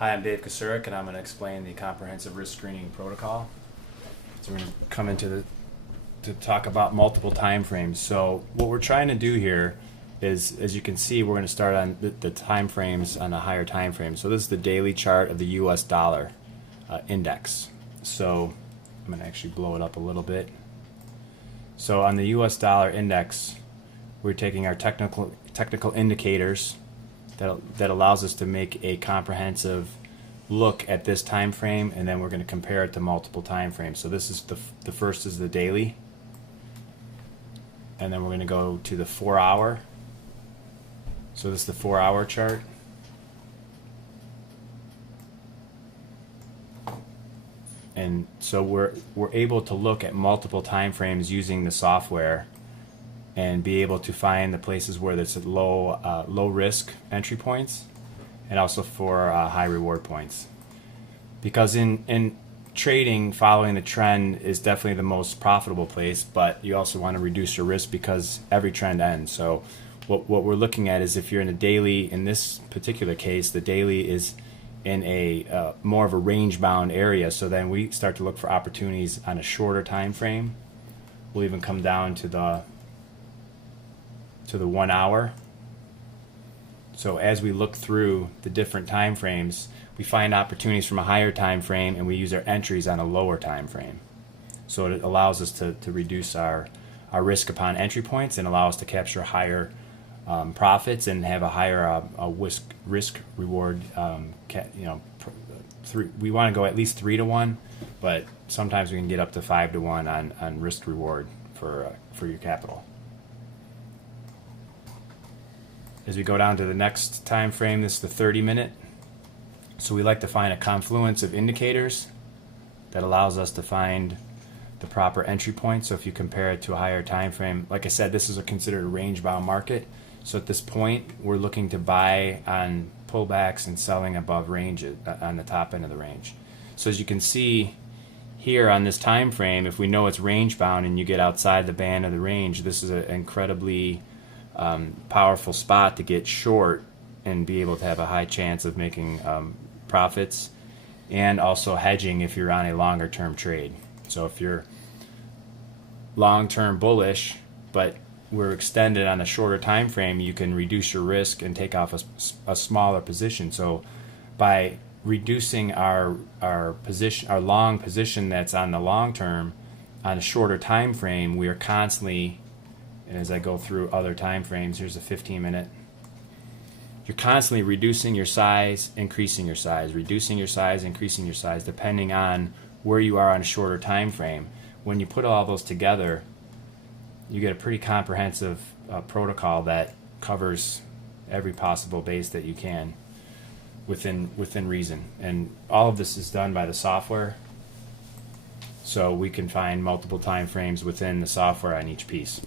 Hi, I'm Dave Kasurik, and I'm going to explain the comprehensive risk screening protocol. So we're going to come into to talk about multiple time frames. So what we're trying to do here is, as you can see, we're going to start on the time frames on a higher time frame. So this is the daily chart of the U.S. dollar index. So I'm going to actually blow it up a little bit. So on the U.S. dollar index, we're taking our technical indicators that allows us to make a comprehensive look at this time frame, and then we're going to compare it to multiple time frames. So this is the first is the daily, and then we're going to go to the 4 hour. So this is the 4 hour chart. And so we're able to look at multiple time frames using the software and be able to find the places where there's low risk entry points, and also for high reward points. Because in trading, following the trend is definitely the most profitable place, but you also want to reduce your risk because every trend ends. So what we're looking at is, if you're in a daily, in this particular case, the daily is in a more of a range bound area. So then we start to look for opportunities on a shorter time frame. We'll even come down to the 1 hour. So as we look through the different time frames, we find opportunities from a higher time frame, and we use our entries on a lower time frame. So it allows us to reduce our risk upon entry points and allow us to capture higher profits and have a higher risk reward. We want to go at least 3 to 1, but sometimes we can get up to 5 to 1 on risk reward for your capital. As we go down to the next time frame, this is the 30-minute. So we like to find a confluence of indicators that allows us to find the proper entry point. So if you compare it to a higher time frame, like I said, this is considered a range-bound market. So at this point, we're looking to buy on pullbacks and selling above range on the top end of the range. So as you can see here on this time frame, if we know it's range-bound and you get outside the band of the range, this is an incredibly powerful spot to get short and be able to have a high chance of making profits, and also hedging if you're on a longer term trade. So if you're long term bullish but we're extended on a shorter time frame, you can reduce your risk and take off a smaller position. So by reducing our position, our long position that's on the long term on a shorter time frame, we are constantly, and as I go through other time frames, here's a 15-minute. You're constantly reducing your size, increasing your size, reducing your size, increasing your size, depending on where you are on a shorter time frame. When you put all those together, you get a pretty comprehensive protocol that covers every possible base that you can within reason. And all of this is done by the software, so we can find multiple time frames within the software on each piece.